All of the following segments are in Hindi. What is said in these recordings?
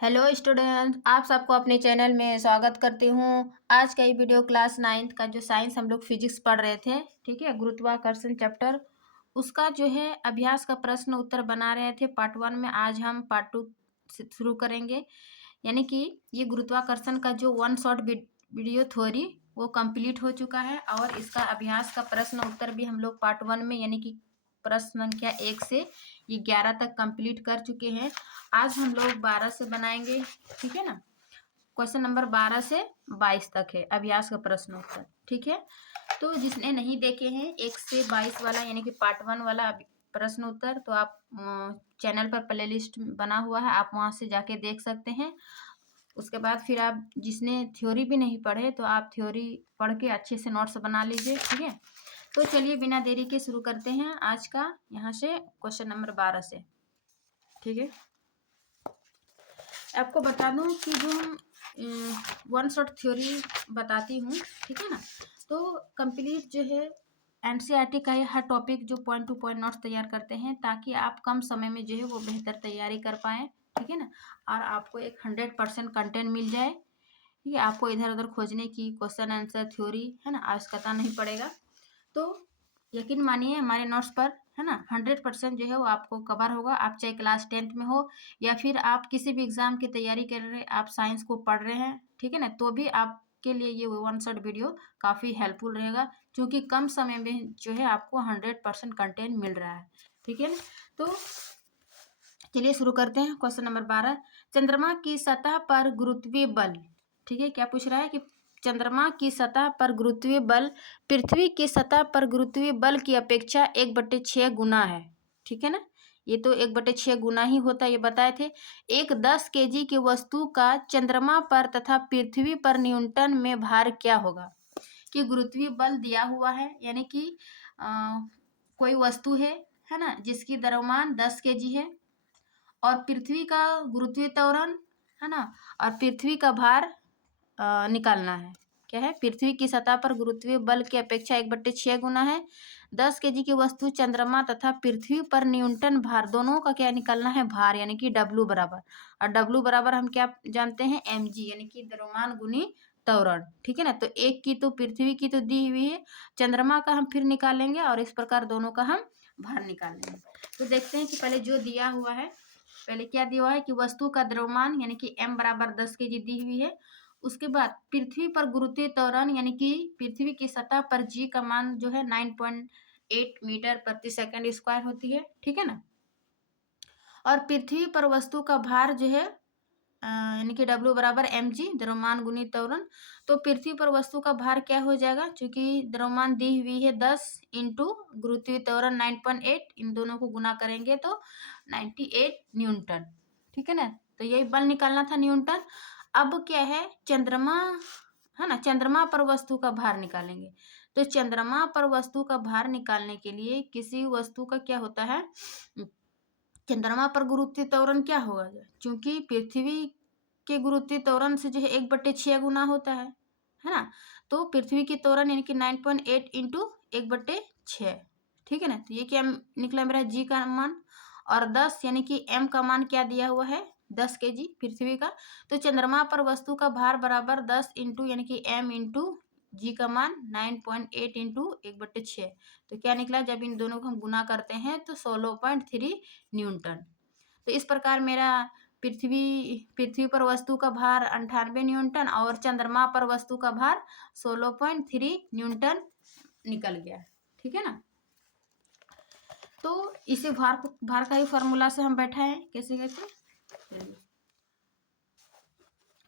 हेलो स्टूडेंट, आप सबको अपने चैनल में स्वागत करती हूँ। आज का ये वीडियो क्लास 9th का जो साइंस हम लोग फिजिक्स पढ़ रहे थे, ठीक है, गुरुत्वाकर्षण चैप्टर, उसका जो है अभ्यास का प्रश्न उत्तर बना रहे थे पार्ट 1 में। आज हम पार्ट 2 से शुरू करेंगे। यानी कि ये गुरुत्वाकर्षण का जो वन शॉट वीडियो थ्योरी वो कंप्लीट हो चुका है और इसका अभ्यास का प्रश्न उत्तर भी हम लोग पार्ट 1 में यानी कि प्रश्न संख्या 1 से ये 11 तक कंप्लीट कर चुके हैं। आज हम लोग 12 से बनाएंगे, ठीक है ना। क्वेश्चन नंबर 12 से 22 तक है अभ्यास का प्रश्न उत्तर, ठीक है। तो जिसने नहीं देखे हैं 1 से 22 वाला यानी कि पार्ट 1 वाला प्रश्न उत्तर, तो आप चैनल पर प्लेलिस्ट बना हुआ है, आप वहां से जाके देख सकते हैं। उसके बाद फिर आप जिसने थ्योरी भी नहीं पढ़े तो आप थ्योरी पढ़ के अच्छे से नोट्स बना लीजिए, ठीक है। तो चलिए बिना देरी के शुरू करते हैं आज का, यहाँ से क्वेश्चन नंबर 12 से, ठीक है। आपको बता दूं कि जो हम वन शॉट थ्योरी बताती हूँ, ठीक है ना, तो कंप्लीट जो है एनसीईआरटी का हर टॉपिक जो पॉइंट टू पॉइंट नोट्स तैयार करते हैं ताकि आप कम समय में जो है वो बेहतर तैयारी कर पाएँ, ठीक है ना। और आपको एक 100% कंटेंट मिल जाए, ठीक है। आपको इधर उधर खोजने की क्वेश्चन आंसर थ्योरी है ना आवश्यकता नहीं पड़ेगा। तो यकीन मानिए हमारे नोट्स पर, है ना, 100% जो है वो आपको कवर होगा। आप चाहे क्लास 10th में हो या फिर आप किसी भी एग्जाम की तैयारी कर रहे हैं, आप साइंस को पढ़ रहे हैं, ठीक है ना, तो भी आपके लिए ये वन शॉट वीडियो काफ़ी हेल्पफुल रहेगा, क्योंकि कम समय में जो है आपको 100% कंटेंट मिल रहा है, ठीक है ना। तो चलिए शुरू करते हैं। क्वेश्चन नंबर 12, चंद्रमा की सतह पर गुरुत्वीय बल, ठीक है, क्या पूछ रहा है कि चंद्रमा की सतह पर गुरुत्वीय बल पृथ्वी की सतह पर गुरुत्वीय बल की अपेक्षा 1/6 गुना है, ठीक है ना। ये तो 1/6 गुना ही होता है, ये बताए थे। एक 10 kg की वस्तु का चंद्रमा पर तथा पृथ्वी पर न्यूटन में भार क्या होगा। कि गुरुत्वीय बल दिया हुआ है, यानी कि कोई वस्तु है ना, जिसकी द्रव्यमान 10 kg है और पृथ्वी का गुरुत्वीय त्वरण, है ना, और पृथ्वी का भार निकालना है। क्या है, पृथ्वी की सतह पर गुरुत्वीय बल की अपेक्षा 1/6 गुना है। 10 kg की वस्तु चंद्रमा तथा पृथ्वी पर न्यूटन भार, दोनों का क्या निकालना है, भार, यानी कि डब्लू बराबर। और डब्लू बराबर हम क्या जानते हैं, mg, यानी कि द्रव्यमान गुनी त्वरण, ठीक है ना। तो एक की तो पृथ्वी की तो दी हुई है, चंद्रमा का हम फिर निकालेंगे और इस प्रकार दोनों का हम भार निकालेंगे। तो देखते हैं कि पहले जो दिया हुआ है, पहले क्या दिया हुआ है कि वस्तु का द्रव्यमान यानी कि m बराबर 10 kg दी हुई है। उसके बाद पृथ्वी पर गुरुत्वीय त्वरण यानी कि पृथ्वी की सतह पर g का मान जो है 9.8 मीटर प्रति सेकंड स्क्वायर होती है, ठीक है ना। और पृथ्वी पर वस्तु का भार जो है यानी कि W बराबर mg, द्रव्यमान गुनी त्वरण। तो पृथ्वी पर वस्तु का भार क्या हो जाएगा, क्योंकि द्रव्यमान दी हुई है 10 इंटू गुरुत्वीय त्वरण 9.8, इन दोनों को गुना करेंगे तो 98 न्यूटन, ठीक है ना। तो यही बल निकालना था, न्यूटन। अब क्या है, चंद्रमा, है ना, चंद्रमा पर वस्तु का भार निकालेंगे। तो चंद्रमा पर वस्तु का भार निकालने के लिए किसी वस्तु का क्या होता है, चंद्रमा पर गुरुत्वीय त्वरण क्या होगा, क्योंकि पृथ्वी के गुरुत्वीय त्वरण से जो है 1/6 गुना होता है ना। तो पृथ्वी की त्वरण यानी कि 9.8 इंटू 1/6, ठीक है ना। तो ये क्या निकला मेरा जी का मान, और 10 यानी कि एम का मान क्या दिया हुआ है, 10 kg पृथ्वी का। तो चंद्रमा पर वस्तु का भार बराबर 10 इंटू यानी कि एम इंटू जी का मान 9.8 इंटू 1/6। तो क्या निकला, जब इन दोनों को हम गुना करते हैं तो 16.3 न्यूटन। तो इस प्रकार मेरा पृथ्वी पृथ्वी पर वस्तु का भार 98 न्यूटन और चंद्रमा पर वस्तु का भार 16.3 न्यूटन निकल गया, ठीक है ना। तो इसे भार का ही फॉर्मूला से हम बैठाएं, कैसे कैसे। चलिए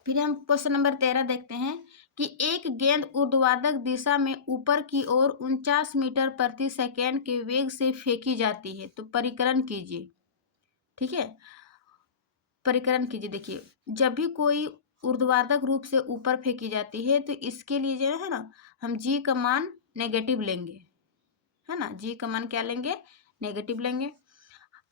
फिर हम क्वेश्चन नंबर 13 देखते हैं कि एक गेंद ऊर्ध्वाधर दिशा में ऊपर की ओर 49 मीटर प्रति सेकेंड के वेग से फेंकी जाती है, तो परिकलन कीजिए, ठीक है। परिकलन कीजिए, देखिए जब भी कोई ऊर्ध्वाधर रूप से ऊपर फेंकी जाती है तो इसके लिए जो है ना, हम जी का मान नेगेटिव लेंगे, है ना, जी का मान क्या लेंगे, नेगेटिव लेंगे।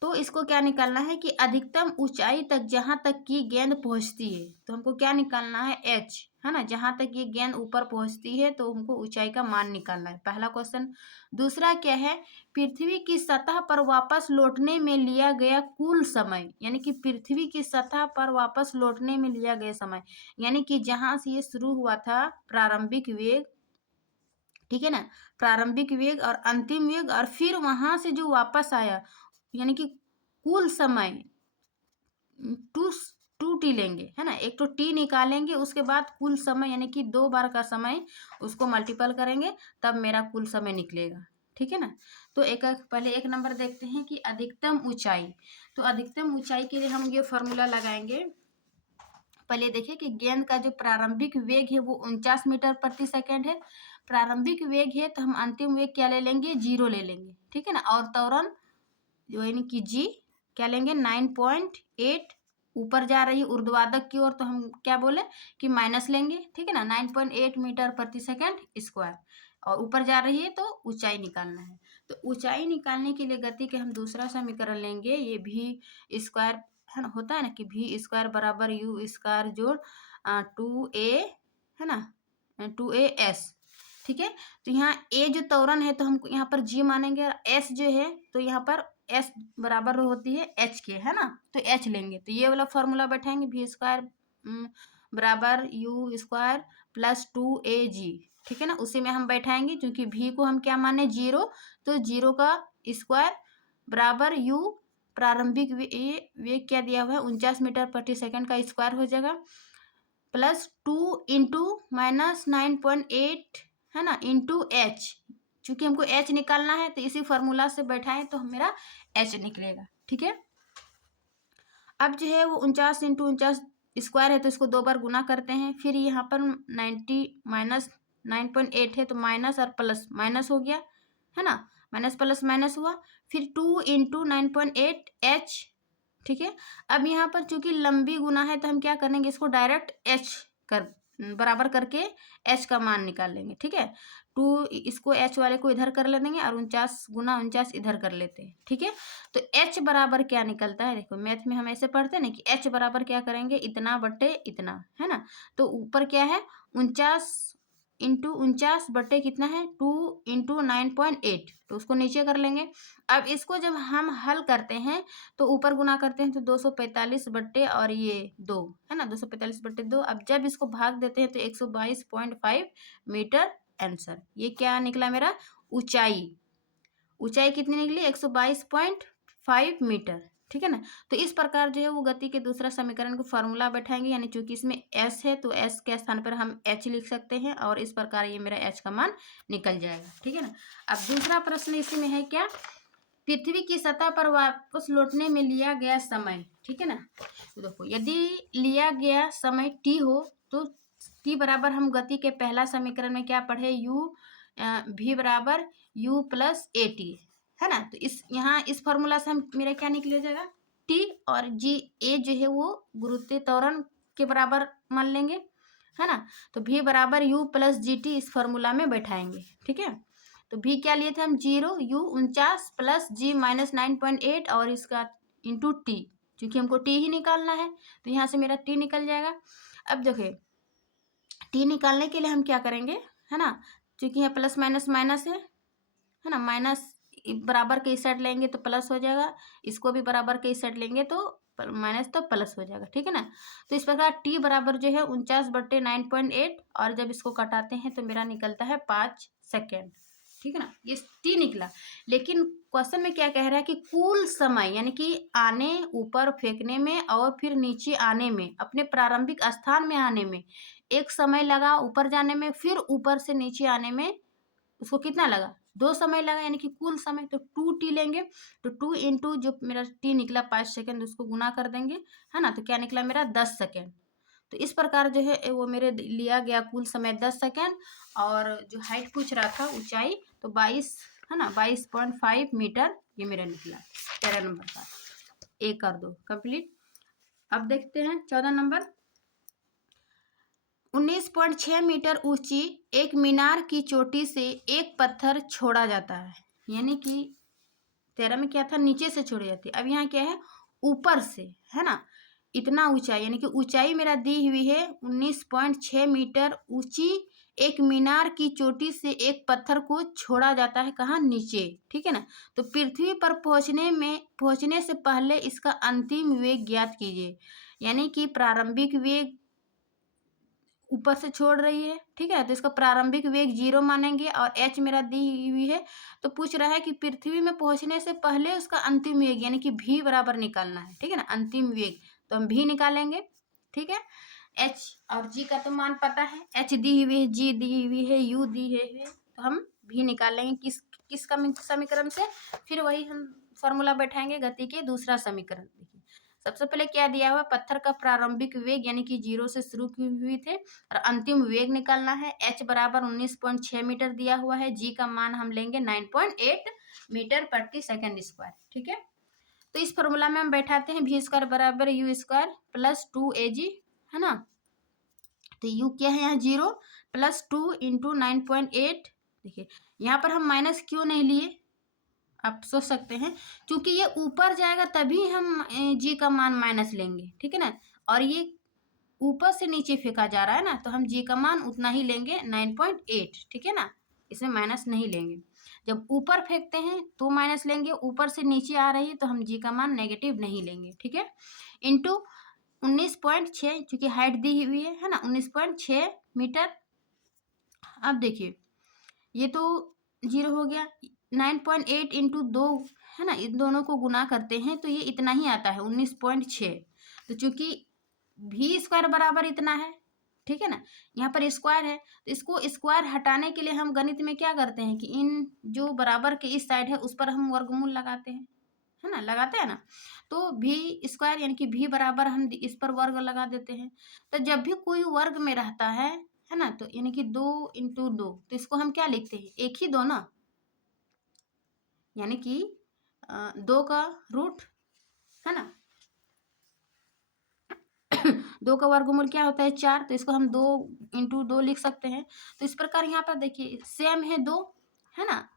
तो इसको क्या निकालना है कि अधिकतम ऊंचाई तक जहां तक की गेंद पहुंचती है, तो हमको क्या निकालना है, एच, है ना। जहां तक ये गेंद ऊपर पहुंचती है तो हमको ऊंचाई का मान निकालना है, पहला क्वेश्चन। दूसरा क्या है, पृथ्वी की सतह पर वापस लौटने में लिया गया कुल समय, यानी कि पृथ्वी की सतह पर वापस लौटने में लिया गया समय, यानी कि जहां से ये शुरू हुआ था प्रारंभिक वेग, ठीक है ना, प्रारंभिक वेग और अंतिम वेग, और फिर वहां से जो वापस आया, यानी कि कुल समय टू टू टी लेंगे, है ना। एक तो टी निकालेंगे, उसके बाद कुल समय यानी कि 2 बार का समय उसको मल्टीपल करेंगे, तब मेरा कुल समय निकलेगा, ठीक है ना। तो पहले एक नंबर देखते हैं कि अधिकतम ऊंचाई। तो अधिकतम ऊंचाई के लिए हम ये फॉर्मूला लगाएंगे। पहले देखिए कि गेंद का जो प्रारंभिक वेग है वो 49 मीटर प्रति सेकंड है। प्रारंभिक वेग है तो हम अंतिम वेग क्या ले लेंगे, 0 ले लेंगे, ठीक है ना। और त्वरण जो यानी कि जी क्या लेंगे, 9.8, ऊपर जा रही है ऊर्ध्वाधर की ओर, तो हम क्या बोले कि माइनस लेंगे, ठीक है ना। 9.8 मीटर प्रति सेकंड स्क्वायर, और ऊपर जा रही है तो ऊंचाई निकालना है। तो ऊंचाई निकालने के लिए गति के हम दूसरा समीकरण लेंगे, ये भी स्क्वायर है ना, होता है ना कि भी स्क्वायर बराबर यू स्क्वायर जोड़ 2a, है ना, 2as, ठीक है। तो यहाँ ए जो त्वरण है तो हम यहाँ पर जी मानेंगे, और एस जो है तो यहाँ पर एस बराबर होती है एच के, है ना। तो एच लेंगे, तो ये वाला फॉर्मूला बैठाएंगे, भी स्क्वायर बराबर you square plus 2a g, ठीक है ना। उसी में हम बैठाएंगे, क्योंकि भी को हम क्या माने, 0, तो 0 का स्क्वायर बराबर यू प्रारंभिक वेग क्या दिया हुआ है 49 मीटर प्रति सेकंड का स्क्वायर हो जाएगा, प्लस 2 इंटू माइनस 9.8, है ना, इंटू एच। चूंकि हमको एच निकालना है तो इसी फॉर्मूला से बैठाएं तो मेरा एच निकलेगा, ठीक है। अब जो है वो 49 इंटू 49 स्क्वायर है तो इसको 2 बार गुना करते हैं, फिर यहाँ पर 90 माइनस 9.8 है तो माइनस और प्लस माइनस हो गया, है ना, माइनस प्लस माइनस हुआ, फिर 2 इंटू 9.8 एच, ठीक है। अब यहाँ पर चूंकि लंबी गुना है तो हम क्या करेंगे, इसको डायरेक्ट एच कर बराबर करके एच का मान निकाल लेंगे, ठीक है। 2 इसको एच वाले को इधर कर ले देंगे और 49 गुना 49 इधर कर लेते हैं, ठीक है। तो एच बराबर क्या निकलता है, देखो मैथ में हम ऐसे पढ़ते हैं ना कि एच बराबर क्या करेंगे, इतना बटे इतना, है ना। तो ऊपर क्या है 49 इंटू 49 बटे कितना है 2 इंटू 9.8, तो उसको नीचे कर लेंगे। अब इसको जब हम हल करते हैं तो ऊपर गुना करते हैं तो 245 बट्टे और ये 2, है ना, 245 बट्टे 2। अब जब इसको भाग देते हैं तो 122.5 मीटर आंसर। ये क्या निकला मेरा, ऊंचाई। ऊंचाई कितनी निकली, 122.5 मीटर, ठीक है ना। तो इस प्रकार जो है वो गति के दूसरा समीकरण को फॉर्मूला बैठाएंगे, यानी चूंकि इसमें एस है तो एस के स्थान पर हम एच लिख सकते हैं, और इस प्रकार ये मेरा एच का मान निकल जाएगा, ठीक है ना। अब दूसरा प्रश्न इसी में है क्या, पृथ्वी की सतह पर वापस लौटने में लिया गया समय, ठीक है ना। तो देखो यदि लिया गया समय टी हो तो टी बराबर हम गति के पहला समीकरण में क्या पढ़े, यू भी बराबर यू प्लस ए टी, है ना। तो इस यहाँ इस फॉर्मूला से हम मेरा क्या निकले जाएगा, टी, और जी ए जो है वो गुरुत्वीय त्वरण के बराबर मान लेंगे, है ना। तो भी बराबर यू प्लस जी टी इस फॉर्मूला में बैठाएंगे, ठीक है। तो भी क्या लिए थे हम, 0, यू 49 प्लस जी माइनस 9.8 और इसका इंटू टी, क्योंकि हमको टी ही निकालना है तो यहाँ से मेरा टी निकल जाएगा। अब देखिए टी निकालने के लिए हम क्या करेंगे, है ना, क्योंकि यहाँ प्लस माइनस माइनस है ना, माइनस बराबर के इस साइड लेंगे तो प्लस हो जाएगा, इसको भी बराबर के इस साइड लेंगे तो माइनस तो प्लस हो जाएगा, ठीक है ना। तो इस प्रकार टी बराबर जो है 49/9.8, और जब इसको कटाते हैं तो मेरा निकलता है 5 सेकेंड, ठीक है ना। ये टी निकला, लेकिन क्वेश्चन में क्या कह रहा है कि कुल समय, यानी कि आने ऊपर फेंकने में और फिर नीचे आने में, अपने प्रारंभिक स्थान में आने में एक समय लगा, ऊपर जाने में फिर ऊपर से नीचे आने में उसको कितना लगा, 2 समय लगा, यानी कि कुल समय। तो 2t लेंगे, तो 2 इंटू जो मेरा t निकला 5 सेकेंड उसको गुना कर देंगे, है ना। तो क्या निकला मेरा 10 सेकेंड। तो इस प्रकार जो है वो मेरे लिया गया कुल समय 10 सेकेंड, और जो हाइट पूछ रहा था ऊंचाई तो 22, है ना, 22.5 मीटर ये मेरा निकला 13 नंबर का। एक कर दो कंप्लीट। अब देखते हैं 14 नंबर। 19.6 मीटर ऊंची एक मीनार की चोटी से एक पत्थर छोड़ा जाता है, यानी कि 13 में क्या था, नीचे से छोड़ी जाती है। अब यहाँ क्या है, ऊपर से, है ना, इतना ऊंचाई, यानी कि ऊंचाई मेरा दी हुई है 19.6 मीटर ऊंची एक मीनार की चोटी से एक पत्थर को छोड़ा जाता है, कहाँ, नीचे, ठीक है ना। तो पृथ्वी पर पहुंचने से पहले इसका अंतिम वेग ज्ञात कीजिए, यानी कि प्रारंभिक वेग ऊपर से छोड़ रही है, ठीक है, तो इसका प्रारंभिक वेग 0 मानेंगे और h मेरा दी हुई है। तो पूछ रहा है कि पृथ्वी में पहुंचने से पहले उसका अंतिम वेग यानी कि v बराबर निकालना है, ठीक है ना, अंतिम वेग, तो हम v निकालेंगे, ठीक है। h और g का तो मान पता है, h दी हुई है, g दी हुई है, u दी है, तो हम v निकालेंगे किस समीकरण से, फिर वही हम फॉर्मूला बैठाएंगे गति के दूसरा समीकरण। देखिए सबसे पहले क्या दिया हुआ, पत्थर का प्रारंभिक वेग यानी कि 0 से शुरू की हुई थे और अंतिम वेग निकालना है। h बराबर 19.6 मीटर दिया हुआ है, g का मान हम लेंगे 9.8 मीटर प्रति सेकंड स्क्वायर, ठीक है। तो इस फॉर्मूला में हम बैठाते हैं v स्क्वायर बराबर u स्क्वायर प्लस 2ag, है ना। तो u क्या है यहाँ 0 प्लस 2 इंटू 9.8। देखिए यहाँ पर हम माइनस क्यों नहीं लिए, आप सोच सकते हैं, क्योंकि ये ऊपर जाएगा तभी हम जी का मान माइनस लेंगे, ठीक है ना, और ये ऊपर से नीचे फेंका जा रहा है ना, तो हम जी का मान उतना ही लेंगे 9.8, ठीक है ना, इसमें माइनस नहीं लेंगे। जब ऊपर फेंकते हैं तो माइनस लेंगे, ऊपर से नीचे आ रही है तो हम जी का मान नेगेटिव नहीं लेंगे, ठीक है। इंटू 19.6, चूंकि हाइट दी हुई है ना, 19.6 मीटर। अब देखिए ये तो 0 हो गया, 9.8 इंटू 2, है ना, इन दोनों को गुना करते हैं तो ये इतना ही आता है 19.6। तो चूंकि v स्क्वायर बराबर इतना है, ठीक है ना, यहाँ पर स्क्वायर है, तो इसको स्क्वायर हटाने के लिए हम गणित में क्या करते हैं कि इन जो बराबर के इस साइड है उस पर हम वर्गमूल लगाते हैं, है ना, लगाते हैं ना। तो v स्क्वायर यानी कि v बराबर हम इस पर वर्ग लगा देते हैं। तो जब भी कोई वर्ग में रहता है ना, तो यानी कि 2 इंटू 2, तो इसको हम क्या लिखते हैं, एक ही दो ना, यानी कि 2 का रूट, है ना, 2 का वर्गमूल क्या होता है 4, तो इसको हम 2 इंटू 2 लिख सकते हैं। तो इस प्रकार यहाँ पर देखिए सेम है 2, है ना,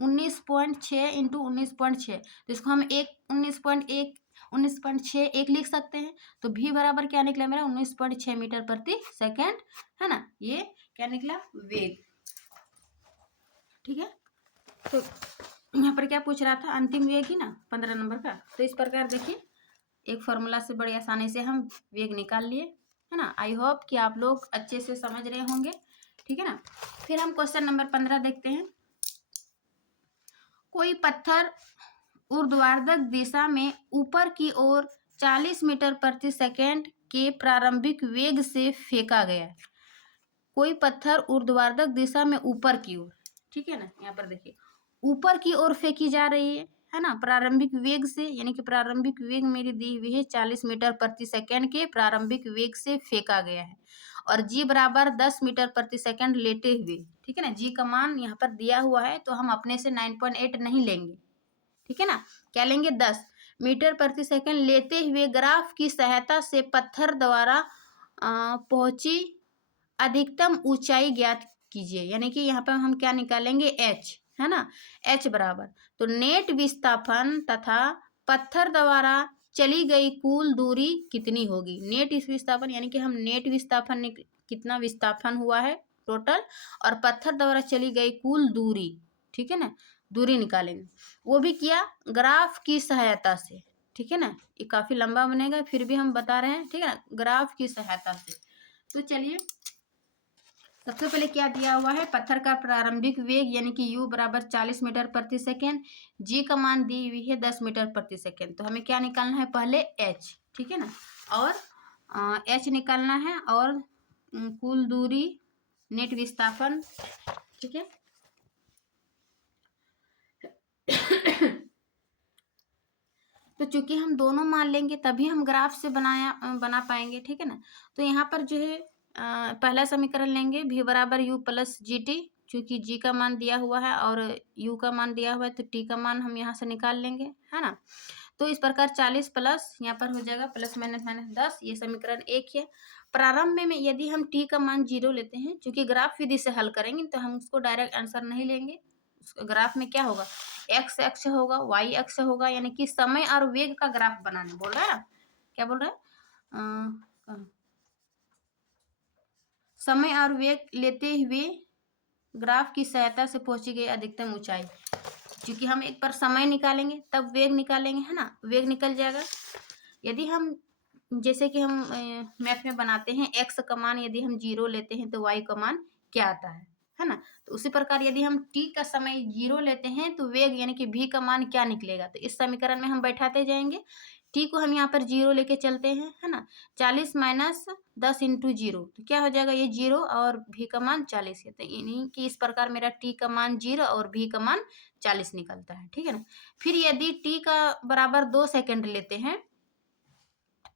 19.6 इंटू 19.6, तो इसको हम 19.6 एक लिख सकते हैं। तो भी बराबर क्या निकला मेरा 19.6 मीटर प्रति सेकेंड, है ना, ये क्या निकला, वेग, ठीक है। तो यहाँ पर क्या पूछ रहा था, अंतिम वेग ही ना 15 नंबर का। तो इस प्रकार देखिए एक फार्मूला से बड़ी आसानी से हम वेग निकाल लिए, है ना। आई होप कि आप लोग अच्छे से समझ रहे होंगे, ठीक है ना। फिर हम क्वेश्चन नंबर 15 देखते हैं। कोई पत्थर ऊर्ध्वाधर दिशा में ऊपर की ओर 40 मीटर प्रति सेकेंड के प्रारंभिक वेग से फेंका गया। कोई पत्थर ऊर्ध्वाधर दिशा में ऊपर की ओर, ठीक है ना, यहाँ पर देखिए ऊपर की ओर फेंकी जा रही है ना, प्रारंभिक वेग से, यानी कि प्रारंभिक वेग मेरी दी हुई है 40 मीटर प्रति सेकेंड के प्रारंभिक वेग से फेंका गया है और जी बराबर 10 मीटर प्रति सेकेंड लेते हुए, ठीक है ना, जी का मान यहाँ पर दिया हुआ है तो हम अपने से 9.8 नहीं लेंगे, ठीक है ना, क्या लेंगे 10 मीटर प्रति सेकेंड लेते हुए ग्राफ की सहायता से पत्थर द्वारा पहुंची अधिकतम ऊंचाई ज्ञात कीजिए, यानी कि यहाँ पर हम क्या निकालेंगे h, है ना, h बराबर, तो नेट विस्थापन तथा पत्थर द्वारा चली गई कुल दूरी कितनी होगी। नेट विस्थापन यानी कि हम नेट विस्थापन कितना विस्थापन हुआ है टोटल, और पत्थर द्वारा चली गई कुल दूरी, ठीक है ना, दूरी निकालेंगे, वो भी किया ग्राफ की सहायता से, ठीक है ना, ये काफी लंबा बनेगा फिर भी हम बता रहे हैं, ठीक है ना, ग्राफ की सहायता से। तो चलिए सबसे पहले क्या दिया हुआ है, पत्थर का प्रारंभिक वेग यानी कि u बराबर 40 मीटर प्रति सेकेंड, g का मान दी हुई है 10 मीटर प्रति सेकेंड। तो हमें क्या निकालना है, पहले h, ठीक है ना, और h निकालना है और कुल दूरी, नेट विस्थापन, ठीक है। तो चूंकि हम दोनों मान लेंगे तभी हम ग्राफ से बना पाएंगे, ठीक है ना। तो यहाँ पर जो है पहला समीकरण लेंगे v बराबर u प्लस जी टी, चूँकि g का मान दिया हुआ है और u का मान दिया हुआ है तो t का मान हम यहाँ से निकाल लेंगे, है ना। तो इस प्रकार 40 प्लस यहाँ पर हो जाएगा प्लस माइनस माइनस 10, ये समीकरण 1 है। प्रारंभ में यदि हम t का मान 0 लेते हैं, चूँकि ग्राफ विधि से हल करेंगे तो हम उसको डायरेक्ट आंसर नहीं लेंगे, ग्राफ में क्या होगा, एक्स अक्ष होगा, वाई अक्ष होगा, यानी कि समय और वेग का ग्राफ बनाना बोल रहा है ना, क्या बोल रहा है, समय और वेग लेते हुए ग्राफ की सहायता से पहुंची गई अधिकतम ऊंचाई। क्योंकि हम एक बार समय निकालेंगे तब वेग निकालेंगे, है ना, वेग निकल जाएगा। यदि हम जैसे कि हम मैथ में बनाते हैं, एक्स का मान यदि हम 0 लेते हैं तो वाई का मान क्या आता है ना। तो उसी प्रकार यदि हम t का समय 0 लेते हैं तो वेग यानी कि v का मान क्या निकलेगा। तो इस समीकरण में हम बैठाते जाएंगे, t को हम यहाँ पर 0 लेके चलते हैं, है ना। 40 माइनस 10 इंटू 0 तो क्या हो जाएगा, ये 0 और v का मान 40 है। तो यानी कि इस प्रकार मेरा t का मान 0 और v का मान 40 निकलता है, ठीक है ना। फिर यदि t का बराबर 2 सेकेंड लेते हैं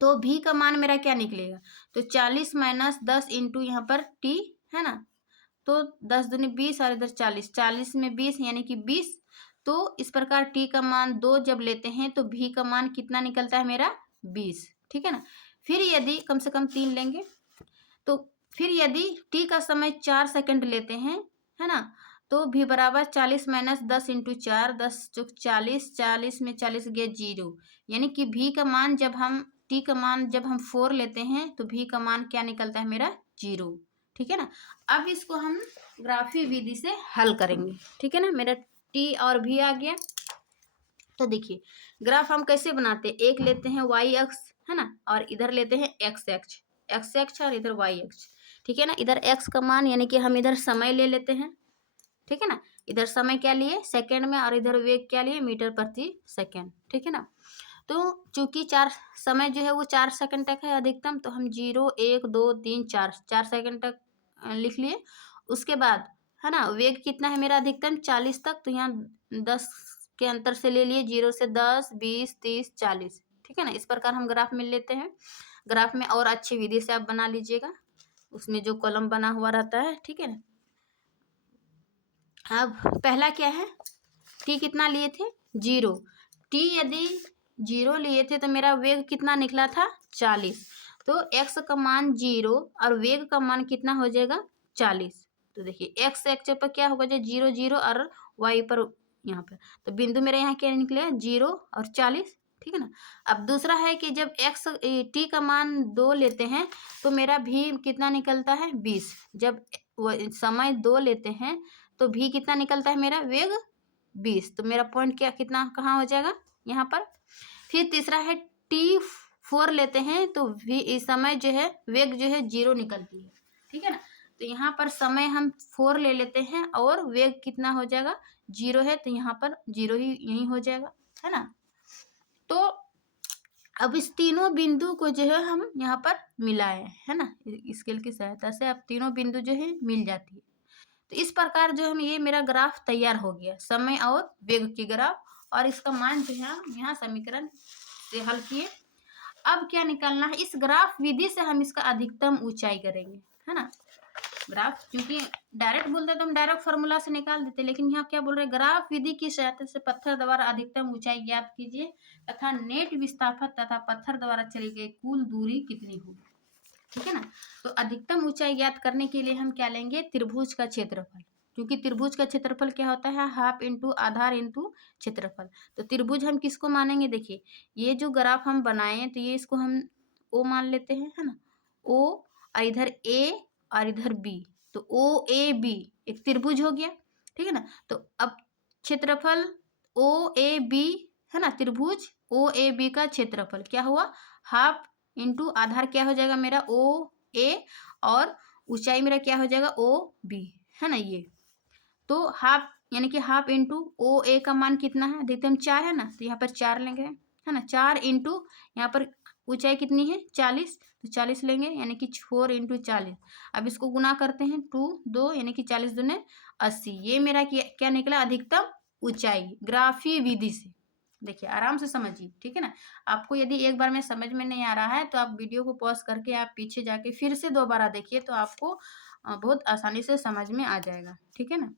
तो v का मान मेरा क्या निकलेगा, तो 40 माइनस 10 इंटू यहाँ पर t, है ना। तो 10 दूनी 20 और इधर 40, 40 में 20 यानी कि 20। तो इस प्रकार t का मान 2 जब लेते हैं तो v का मान कितना निकलता है मेरा, 20, ठीक है ना। फिर यदि कम से कम 3 लेंगे तो फिर यदि t का समय 4 सेकंड लेते हैं, है ना, तो v बराबर 40 माइनस 10 इंटू 4, 10 चौक 40, 40 में 40 गया 0, यानी कि v का मान जब हम t का मान जब हम 4 लेते हैं तो v का मान क्या निकलता है मेरा, 0, ठीक है ना। अब इसको हम ग्राफी विधि से हल करेंगे, ठीक है ना। मेरा t और v आ गया। तो देखिए ग्राफ हम कैसे बनाते हैं, एक लेते हैं y अक्ष, है ना, और इधर लेते हैं x अक्ष और इधर y अक्ष, ठीक है ना। इधर x का मान यानी कि हम इधर समय ले लेते हैं, ठीक है ना। इधर समय क्या लिए, सेकंड में, और इधर वेग क्या लिए, मीटर प्रति सेकंड, ठीक है ना। तो चूंकि 4 समय जो है वो 4 सेकंड तक है अधिकतम, तो हम 0 1 2 3 4 सेकंड तक लिख लिए। उसके बाद, है ना, वेग कितना है मेरा अधिकतम 40 तक, तो यहाँ 10 के अंतर से ले लिए, 0 से 10 20 30 40, ठीक है ना। इस प्रकार हम ग्राफ में लेते हैं। ग्राफ में और अच्छी विधि से आप बना लीजिएगा, उसमें जो कॉलम बना हुआ रहता है, ठीक है ना। अब पहला क्या है, t कितना लिए थे, 0। t यदि 0 लिए थे तो मेरा वेग कितना निकला था, 40। तो x का मान 0 और वेग का मान कितना हो जाएगा, 40। तो देखिए x एक्स पर क्या होगा, जो 0 0 और y पर यहाँ पर, तो बिंदु मेरा यहाँ क्या निकलेगा, 0 और 40, ठीक है ना। अब दूसरा है कि जब t का मान 2 लेते हैं तो मेरा भी कितना निकलता है, 20। जब समय 2 लेते हैं तो भी कितना निकलता है मेरा, वेग 20। तो मेरा पॉइंट क्या कितना कहाँ हो जाएगा, यहाँ पर। फिर तीसरा है t4 लेते हैं तो भी समय जो है, वेग जो है 0 निकलती है, ठीक है ना। तो यहाँ पर समय हम 4 ले लेते हैं और वेग कितना हो जाएगा, 0 है, तो यहाँ पर 0 ही यही हो जाएगा, है ना। तो अब इस तीनों बिंदु को जो है हम यहाँ पर मिलाए, है ना, स्केल की सहायता से अब तीनों बिंदु जो है मिल जाती है। तो इस प्रकार जो हम, ये मेरा ग्राफ तैयार हो गया, समय और वेग की ग्राफ, और इसका मान जो है यहाँ समीकरण से हल किए। अब क्या निकालना है, इस ग्राफ विधि से हम इसका अधिकतम ऊंचाई करेंगे, है ना। ग्राफ क्योंकि डायरेक्ट बोलते तो हम डायरेक्ट फॉर्मूला से निकाल देते, लेकिन यहाँ क्या बोल रहे हैं, ग्राफ विधि की सहायता से पत्थर द्वारा अधिकतम ऊंचाई ज्ञात कीजिए तथा नेट विस्थापन तथा पत्थर द्वारा चली गई कुल दूरी कितनी होगी, ठीक है ना। तो अधिकतम ऊंचाई ज्ञात करने के लिए हम क्या लेंगे, त्रिभुज का क्षेत्रफल, क्योंकि त्रिभुज का क्षेत्रफल क्या होता है, हाफ इंटू आधार इंटू क्षेत्रफल। तो त्रिभुज हम किसको मानेंगे, देखिए ये जो ग्राफ हम बनाए तो ये इसको हम ओ मान लेते हैं, है ना, ओ, और इधर ए और इधर बी, तो ओ ए बी एक त्रिभुज हो गया, ठीक है ना। तो अब क्षेत्रफल ओ ए बी, है ना, त्रिभुज ओ ए बी का क्षेत्रफल क्या हुआ, हाफ इंटू आधार क्या हो जाएगा मेरा, ओ ए, और ऊंचाई मेरा क्या हो जाएगा, ओ बी, है ना। ये तो हाफ यानी कि हाफ इंटू ओ ए का मान कितना है, अधिकतम 4 है ना, तो यहाँ पर 4 लेंगे, है ना। 4 इंटू यहाँ पर ऊंचाई कितनी है, 40, तो 40 लेंगे, यानी कि 4 इंटू 40। अब इसको गुना करते हैं, 2 यानी कि 40 दूने 80। ये मेरा क्या निकला, अधिकतम ऊंचाई ग्राफी विधि से। देखिए आराम से समझिए, ठीक है ना। आपको यदि एक बार में समझ में नहीं आ रहा है तो आप वीडियो को पॉज करके आप पीछे जाके फिर से दोबारा देखिए, तो आपको बहुत आसानी से समझ में आ जाएगा, ठीक है ना।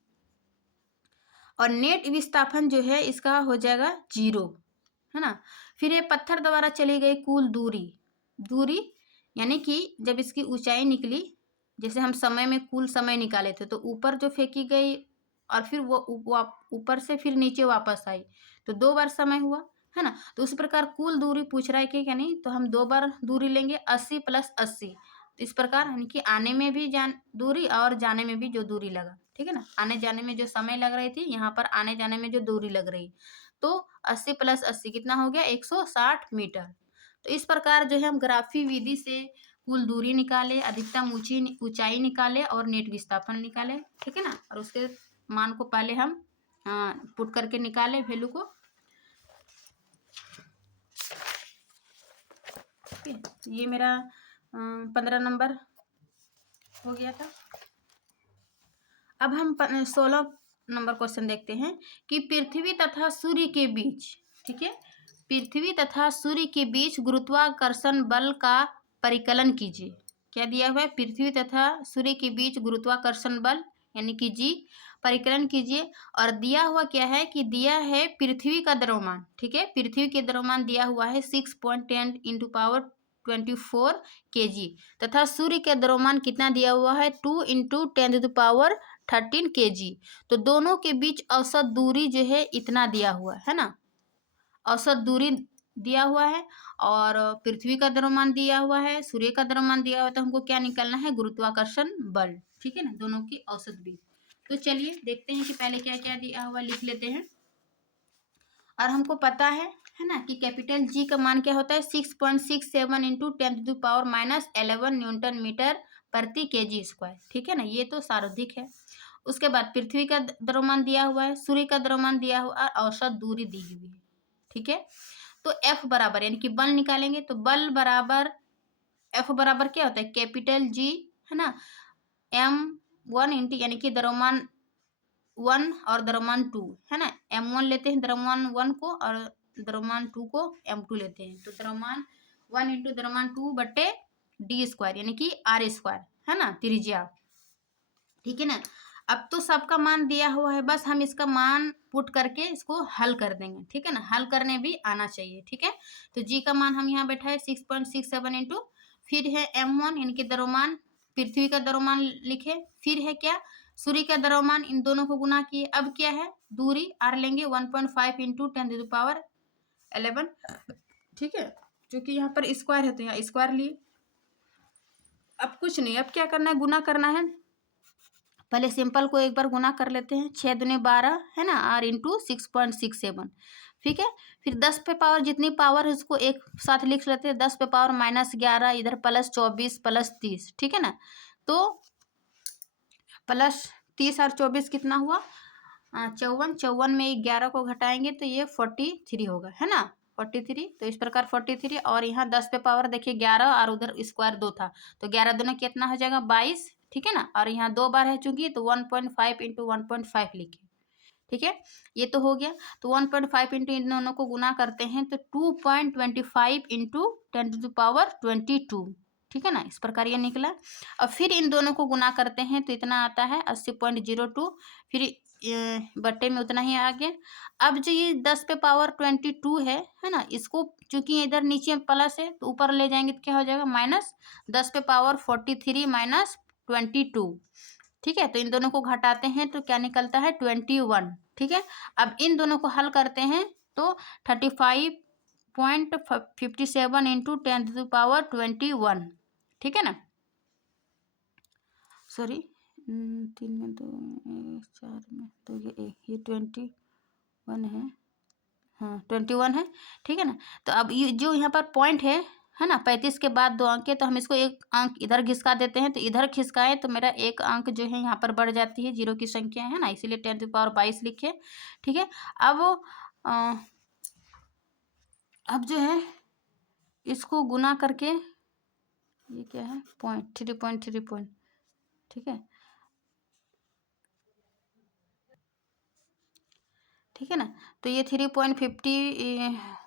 और नेट विस्थापन जो है इसका हो जाएगा 0, है ना। फिर ये पत्थर द्वारा चली गई कुल दूरी यानी कि जब इसकी ऊंचाई निकली, जैसे हम समय में कुल समय निकाले थे, तो ऊपर जो फेंकी गई और फिर वो ऊपर से फिर नीचे वापस आई, तो 2 बार समय हुआ, है ना। तो उस प्रकार कुल दूरी पूछ रहा है कि क्या नहीं, तो हम 2 बार दूरी लेंगे 80 + 80। तो इस प्रकार यानी कि आने में भी दूरी और जाने में भी जो दूरी लगा, ठीक है ना। आने जाने में जो समय लग रही थी, यहाँ पर आने जाने में जो दूरी लग रही, तो 80 + 80 कितना हो गया, 160 मीटर। तो इस प्रकार जो है हम ग्राफी विधि से कुल दूरी निकाले, अधिकतम ऊंचाई निकाले और नेट विस्थापन निकाले, ठीक है ना। और उसके मान को पहले हम पुट करके निकाले वैल्यू को, ठीक है। ये मेरा 15 नंबर हो गया था। अब हम 16 नंबर क्वेश्चन देखते हैं कि पृथ्वी तथा सूर्य के बीच, ठीक है, पृथ्वी तथा सूर्य के बीच गुरुत्वाकर्षण बल का परिकलन कीजिए। क्या दिया हुआ है, पृथ्वी तथा सूर्य के बीच गुरुत्वाकर्षण बल यानी कि जी परिकलन कीजिए। और दिया हुआ क्या है कि दिया है पृथ्वी का द्रव्यमान, ठीक है, पृथ्वी के द्रव्यमान दिया हुआ है 6.10 × पावर 24 kg तथा सूर्य के द्रव्यमान कितना दिया हुआ है 2 × 10⁻13 kg। तो दोनों के बीच औसत दूरी जो है इतना दिया हुआ है ना, औसत दूरी दिया हुआ है और पृथ्वी का द्रव्यमान दिया हुआ है, सूर्य का द्रव्यमान दिया हुआ है, तो हमको क्या निकालना है, गुरुत्वाकर्षण बल, ठीक है ना, दोनों की औसत भी। तो चलिए देखते हैं कि पहले क्या क्या दिया हुआ लिख लेते हैं। और हमको पता है ना कि कैपिटल जी का मान क्या होता है 6.67 × 10⁻11 न्यूटन मीटर प्रति kg स्क्वायर, ठीक है ना, ये तो सार्वधिक है। उसके बाद पृथ्वी का द्रव्यमान दिया हुआ है, सूर्य का द्रव्यमान दिया हुआ और औसत दूरी दी हुई है, ठीक है। तो F बराबर यानी कि बल निकालेंगे, तो बल बराबर F बराबर क्या होता है, कैपिटल जी, है ना, M1 इंटू यानी कि द्रव्यमान 1 और द्रव्यमान 2, है ना, M1 लेते हैं द्रव्यमान 1 को और द्रव्यमान 2 को M2 लेते हैं, तो द्रव्यमान 1 × द्रव्यमान 2 बटे d स्क्वायर यानी कि r², है ना, त्रिज्या, ठीक है ना। अब तो सबका मान दिया हुआ है, बस हम इसका मान पुट करके इसको हल कर देंगे, ठीक है ना, हल करने भी आना चाहिए, ठीक है। तो जी का मान हम यहाँ बैठा है 6.67 इंटू, फिर है M1 यानी कि द्रव्यमान, पृथ्वी का द्रव्यमान लिखे, फिर है क्या, सूर्य का द्रव्यमान, इन दोनों को गुना किए। अब क्या है, दूरी r लेंगे 1.5 × 10⁻11, ठीक है, क्योंकि यहाँ पर स्क्वायर है तो यहाँ स्क्वायर लिए। अब कुछ नहीं, अब क्या करना है, गुना करना है। पहले सिंपल को एक बार गुना कर लेते हैं, 6 दूनी 12, है ना, r × 6.67, ठीक है। फिर 10 पे पावर जितनी पावर है उसको एक साथ लिख लेते हैं, 10 पे पावर -11, इधर +24 +30, ठीक है ना। तो +30 और 24 कितना हुआ, 54, 54 में 11 को घटाएंगे तो ये 43 होगा, है ना, 43। तो इस प्रकार 43 और यहाँ 10 पे पावर देखिए 11 और उधर स्क्वायर 2 था, तो 11 दोनों कितना हो जाएगा 22, ठीक है ना। और यहाँ 2 बार है चूंकि, तो 1.5 × 1.5 लिखे, ठीक है, ये तो हो गया। तो 1.5 इंटू इन दोनों को गुना करते हैं तो 2.25 × 10⁻22, ठीक है ना, इस प्रकार ये निकला। और फिर इन दोनों को गुना करते हैं तो इतना आता है 80.02, फिर बट्टे में उतना ही आ गया। अब जो ये 10 पे पावर 22 है ना, इसको चूंकि इधर नीचे प्लस है तो ऊपर ले जाएंगे तो क्या हो जाएगा -10 पे पावर 43 - 22, ठीक है। तो इन दोनों को घटाते हैं तो क्या निकलता है 21, ठीक है। अब इन दोनों को हल करते हैं तो 35.57 × 10⁻21, ठीक है ना, सॉरी 3 में 2, 4 में तो ये 21 है, हाँ 21 है, ठीक है ना। तो अब ये जो यहाँ पर पॉइंट है ना, 35 के बाद 2 अंक है, तो हम इसको एक अंक इधर घिसका देते हैं, तो इधर खिसकाएं तो मेरा एक अंक जो है यहाँ पर बढ़ जाती है, 0 की संख्या है ना, इसीलिए 10⁻22 लिखे, ठीक है। अब जो है इसको गुना करके, ये क्या है पॉइंट 3.3 पॉइंट, ठीक है, ठीक है ना। तो ये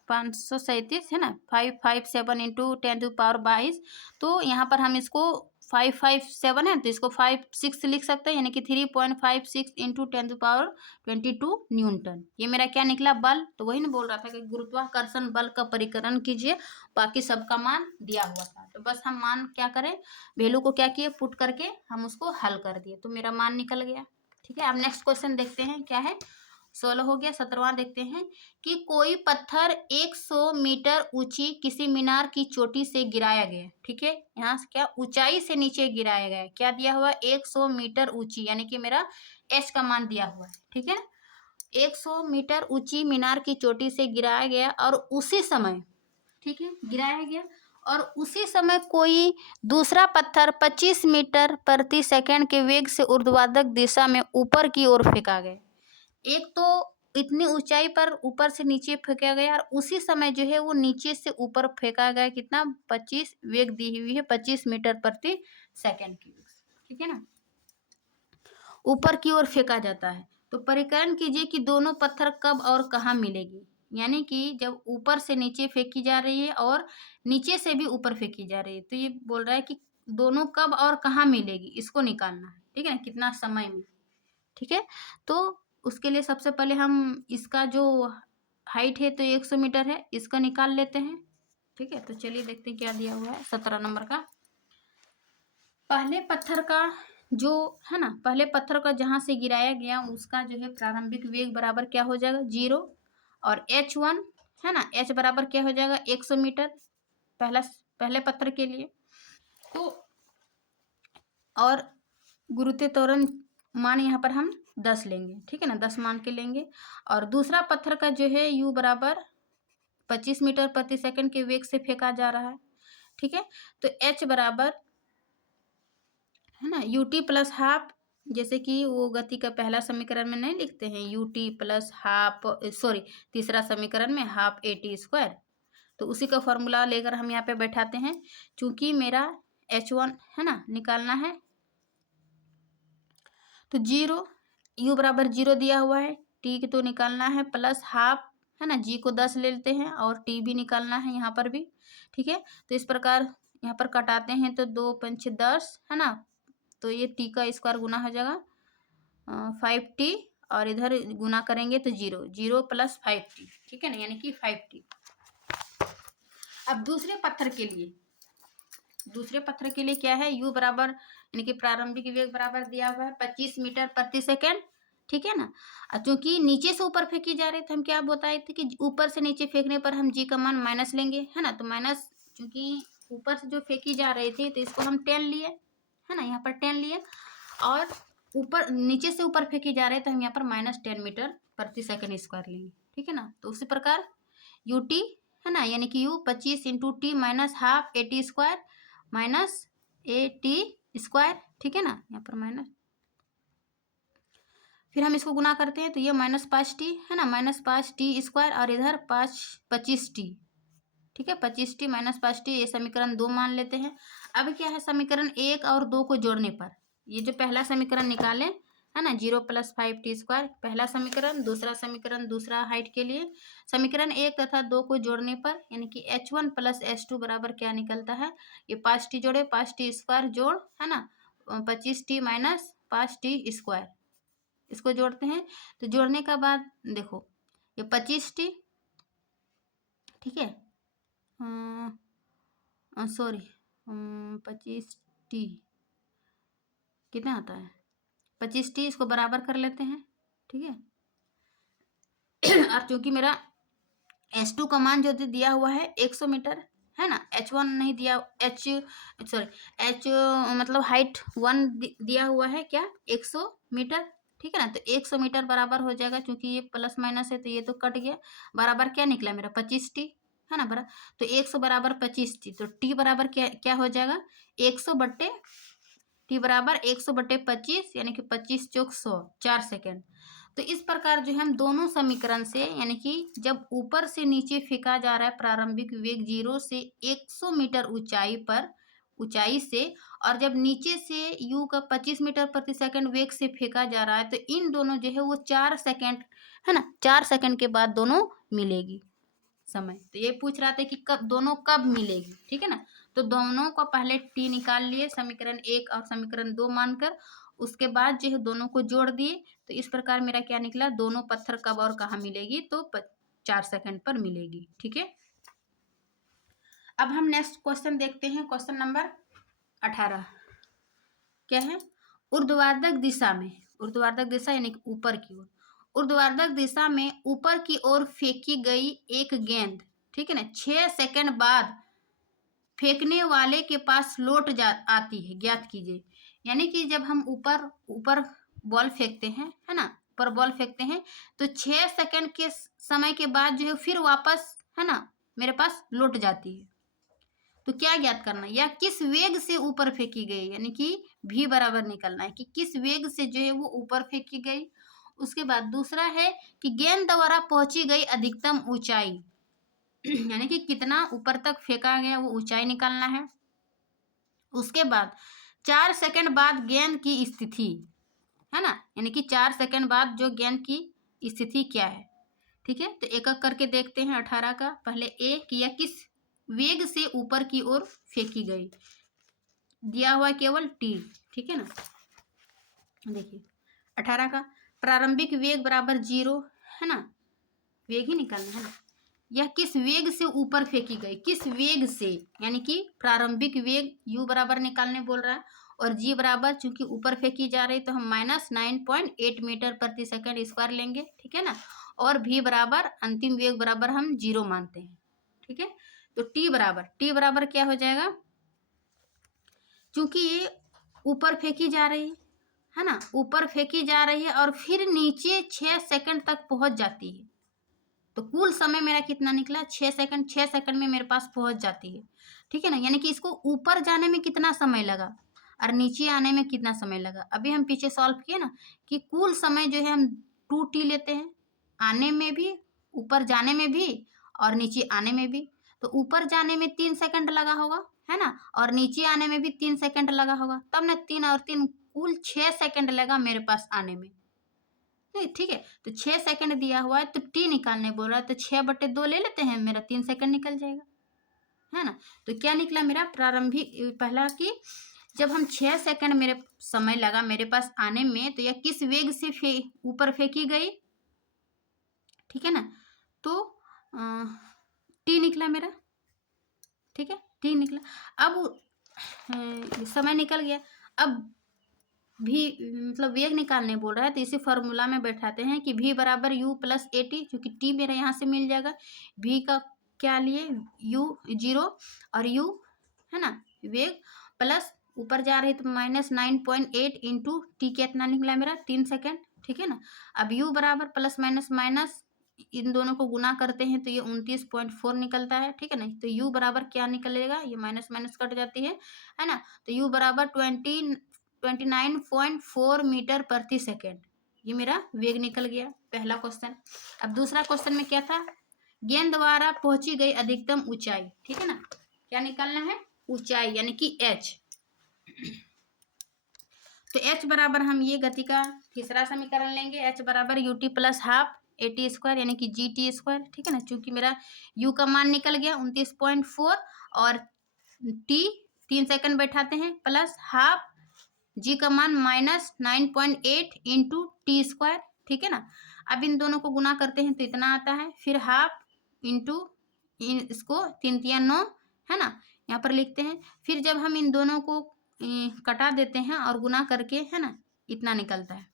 537 है ना, 557 × 10⁻22, तो यहाँ पर हम इसको 557 है तो इसको 56 लिख सकते हैं, यानी कि 3.56 × 10⁻22 न्यूटन। ये मेरा क्या निकला, बल। तो वही ना बोल रहा था कि गुरुत्वाकर्षण बल का परिकलन कीजिए, बाकी सबका मान दिया हुआ था, तो बस हम मान क्या करें, वैल्यू को क्या किए पुट करके हम उसको हल कर दिए, तो मेरा मान निकल गया। ठीक है। अब नेक्स्ट क्वेश्चन देखते हैं क्या है। 16 हो गया। 17वां देखते हैं कि कोई पत्थर 100 मीटर ऊंची किसी मीनार की चोटी से गिराया गया। ठीक है, यहाँ से क्या ऊंचाई से नीचे गिराया गया। क्या दिया हुआ? 100 मीटर ऊंची, यानी कि मेरा एच का मान दिया हुआ है। ठीक है, 100 मीटर ऊंची मीनार की चोटी से गिराया गया और उसी समय, ठीक है, गिराया गया और उसी समय कोई दूसरा पत्थर 25 मीटर प्रति सेकंड के वेग से ऊर्ध्वाधर दिशा में ऊपर की ओर फेंका गया। एक तो इतनी ऊंचाई पर ऊपर से नीचे फेंका गया और उसी समय जो है वो नीचे से ऊपर फेंका गया। कितना? 25, वेग दी हुई है 25 मीटर प्रति सेकंड की। ठीक है ना, ऊपर की ओर फेंका जाता है। तो परिकलन कीजिए कि दोनों पत्थर कब और कहाँ मिलेगी। यानी कि जब ऊपर से नीचे फेंकी जा रही है और नीचे से भी ऊपर फेंकी जा रही है, तो ये बोल रहा है कि दोनों कब और कहाँ मिलेगी, इसको निकालना है। ठीक है ना, कितना समय में। ठीक है, तो उसके लिए सबसे पहले हम इसका जो हाइट है तो 100 मीटर है, इसका निकाल लेते हैं। ठीक है, तो चलिए देखते हैं क्या दिया हुआ है 17 नंबर का। पहले पत्थर का जो है ना, पहले पत्थर का जहां से गिराया गया उसका जो है प्रारंभिक वेग बराबर क्या हो जाएगा? 0। और h1 है ना, h बराबर क्या हो जाएगा? 100 मीटर पहले पत्थर के लिए। तो और गुरुत्व त्वरण मान यहाँ पर हम 10 लेंगे। ठीक है ना, 10 मान के लेंगे। और दूसरा पत्थर का जो है u बराबर 25 मीटर प्रति सेकंड के वेग से फेंका जा रहा है। ठीक है, तो h बराबर है ना ut प्लस हाफ, जैसे कि वो गति का पहला समीकरण में नहीं लिखते हैं ut प्लस हाफ, सॉरी तीसरा समीकरण में हाफ at²। तो उसी का फॉर्मूला लेकर हम यहाँ पे बैठाते हैं। चूंकि मेरा h1 है ना निकालना है, तो 0, u बराबर 0 दिया हुआ है, t की तो निकालना है प्लस हाफ है ना, g को 10 ले लेते हैं और t भी निकालना है यहाँ पर भी। ठीक है, तो इस प्रकार यहाँ पर कटाते हैं तो 2 पंच 10 है ना, तो ये t का स्क्वायर गुना हो जाएगा 5t और इधर गुना करेंगे तो 0, 0 प्लस 5t। ठीक है ना, यानी कि 5t। अब दूसरे पत्थर के लिए क्या है? u बराबर यानी कि प्रारंभिक वेग बराबर दिया हुआ है 25 मीटर प्रति सेकंड। ठीक है ना, क्योंकि नीचे से ऊपर फेंकी जा रही थी, हम क्या बताए थे कि ऊपर से नीचे फेंकने पर हम g का मान माइनस लेंगे, है ना। तो माइनस, क्योंकि ऊपर से जो फेंकी जा रही थी तो इसको हम 10 लिए, है ना, यहाँ पर 10 लिए। और ऊपर नीचे से ऊपर फेंकी जा रही है तो हम यहाँ पर -10 मीटर प्रति सेकंड स्क्वायर लेंगे। ठीक है ना, तो उसी प्रकार ut है ना, यानी कि u 25 into T minus half at² minus at²। ठीक है ना, यहाँ पर माइनस, फिर हम इसको गुना करते हैं तो ये -5t है ना, -5t² और इधर 25t। ठीक है, 25t -5t, ये समीकरण 2 मान लेते हैं। अब क्या है, समीकरण 1 और 2 को जोड़ने पर ये जो पहला समीकरण निकाले है ना, 0 + 5t² पहला समीकरण, दूसरा समीकरण दूसरा हाइट के लिए, समीकरण 1 तथा 2 को जोड़ने पर यानी कि h1 + h2 बराबर क्या निकलता है? ये 5t जोड़े 5t² जोड़ है ना 25t - 5t², इसको जोड़ते हैं। तो जोड़ने का बाद देखो ये 25t, ठीक है, सॉरी 25t कितना आता है? 25t, इसको बराबर कर लेते हैं। ठीक है, और चूंकि मेरा h2 का मान जो दिया हुआ है 100 मीटर है ना, h1 नहीं दिया, h मतलब हाइट 1 दिया हुआ है क्या? 100 मीटर। ठीक है ना, तो 100 मीटर बराबर हो जाएगा, क्योंकि ये प्लस माइनस है तो ये तो कट गया। बराबर क्या निकला मेरा? 25t है ना, बराबर। तो 100 बराबर 25t, तो t बराबर क्या क्या हो जाएगा? 100 बट्टे t बराबर 100 बट्टे 25, यानी कि 25 चौक 100, 4 सेकेंड। तो इस प्रकार जो है हम दोनों समीकरण से, यानी कि जब ऊपर से नीचे फेंका जा रहा है प्रारंभिक वेग 0 से 100 मीटर ऊंचाई से, और जब नीचे से u का 25 मीटर प्रति सेकंड वेग से फेंका जा रहा है, तो इन दोनों जो है वो 4 सेकंड है ना, 4 सेकंड के बाद दोनों मिलेगी समय। तो ये पूछ रहा था कि दोनों कब मिलेगी। ठीक है ना, तो दोनों को पहले t निकाल लिए समीकरण 1 और समीकरण 2 मानकर, उसके बाद जो है दोनों को जोड़ दिए। तो इस प्रकार मेरा क्या निकला? दोनों पत्थर कब और कहाँ मिलेगी? तो 4 सेकंड पर मिलेगी। ठीक है, अब हम नेक्स्ट क्वेश्चन देखते हैं, क्वेश्चन नंबर 18। क्या है? ऊर्ध्वाधर दिशा में ऊर्ध्वाधर दिशा यानी कि ऊपर की ओर। ऊर्ध्वाधर दिशा में ऊपर की ओर फेंकी गई एक गेंद, ठीक है ना, 6 सेकंड बाद फेंकने वाले के पास लौट जा आती है, ज्ञात कीजिए। यानी कि जब हम ऊपर ऊपर बॉल फेंकते हैं, है ना, ऊपर बॉल फेंकते हैं तो 6 सेकंड के समय के बाद जो है फिर वापस, है ना, मेरे पास लौट जाती है। तो क्या ज्ञात करना है, या किस वेग से ऊपर फेंकी गई, यानी कि भी बराबर निकलना है कि किस वेग से जो है वो ऊपर फेंकी गई। उसके बाद दूसरा है कि गेंद द्वारा पहुंची गई अधिकतम ऊंचाई, यानी कि कितना ऊपर तक फेंका गया वो ऊंचाई निकालना है। उसके बाद 4 सेकंड बाद गेंद की स्थिति, है ना, यानी कि 4 सेकंड बाद जो गेंद की स्थिति क्या है। ठीक है, तो एक एक करके देखते हैं 18 का। पहले ए कि यह किस वेग से ऊपर की ओर फेंकी गई, दिया हुआ केवल टी, ठीक है ना। देखिए 18 का प्रारंभिक वेग बराबर 0, है ना, वेग ही निकालना है ना। यह किस वेग से ऊपर फेंकी गई, किस वेग से, यानी कि प्रारंभिक वेग u बराबर निकालने बोल रहा है, और g बराबर चूंकि ऊपर फेंकी जा रही तो हम -9.8 मीटर प्रति सेकंड स्क्वायर लेंगे, ठीक है ना। और v बराबर अंतिम वेग बराबर हम 0 मानते हैं, ठीक है। तो t बराबर क्या हो जाएगा, चूंकि ये ऊपर फेंकी जा रही है ना, ऊपर फेंकी जा रही है और फिर नीचे 6 सेकंड तक पहुंच जाती है, तो कुल समय मेरा कितना निकला 6 सेकंड। 6 सेकंड में मेरे पास पहुंच जाती है, ठीक है ना। यानी कि इसको ऊपर जाने में कितना समय लगा और नीचे आने में कितना समय लगा। अभी हम पीछे सॉल्व किए ना कि कुल समय जो है हम 2t लेते हैं, आने में भी, ऊपर जाने में भी और नीचे आने में भी। तो ऊपर जाने में 3 सेकंड लगा होगा, है ना, और नीचे आने में भी 3 सेकंड लगा होगा, तब ना 3 और 3 कुल 6 सेकंड लगा मेरे पास आने में। ठीक है, तो 6 सेकंड दिया हुआ है तो टी निकालने बोल रहा है, तो 6/2 ले लेते हैं, मेरा 3 सेकंड निकल जाएगा, है ना। तो क्या निकला मेरा प्रारंभिक, पहला कि जब हम 6 सेकंड मेरे समय लगा मेरे पास आने में, तो यह किस वेग से ऊपर फेंकी गई, ठीक है ना। तो टी निकला मेरा, ठीक है, टी निकला। अब समय निकल गया, अब भी मतलब वेग निकालने बोल रहा है, तो इसी फॉर्मूला में बैठाते हैं कि v बराबर u प्लस ए टी, क्योंकि t मेरा यहाँ से मिल जाएगा। v का क्या लिए, u 0 और u, है ना, वेग प्लस ऊपर जा रही तो -9.8 इंटू टी कितना निकला मेरा 3 सेकेंड, ठीक है ना। अब u बराबर प्लस माइनस माइनस इन दोनों को गुना करते हैं तो ये 29.4 निकलता है, ठीक है ना। तो u बराबर क्या निकलेगा, ये माइनस माइनस कट जाती है ना। तो u बराबर 29.4 मीटर प्रति सेकेंड, ये मेरा वेग निकल गया, पहला क्वेश्चन। अब दूसरा क्वेश्चन में क्या था, गेंद द्वारा पहुंची गई अधिकतम ऊंचाई, ठीक है ना, क्या निकालना है, ऊंचाई, यानी कि h। तो h बराबर हम ये गति का तीसरा समीकरण लेंगे, h बराबर ut plus half AT square यानी कि GT स्क्वायर, ठीक है ना। चूंकि मेरा u का मान निकल गया 29.4 और t 3 सेकंड बैठाते हैं प्लस हाफ जी का मान -9.8 इंटू टी स्क्वायर, ठीक है ना। अब इन दोनों को गुना करते हैं तो इतना आता है, फिर हाफ इंटू इसको 3 3 9, है ना, यहाँ पर लिखते हैं। फिर जब हम इन दोनों को कटा देते हैं और गुना करके, है ना, इतना निकलता है।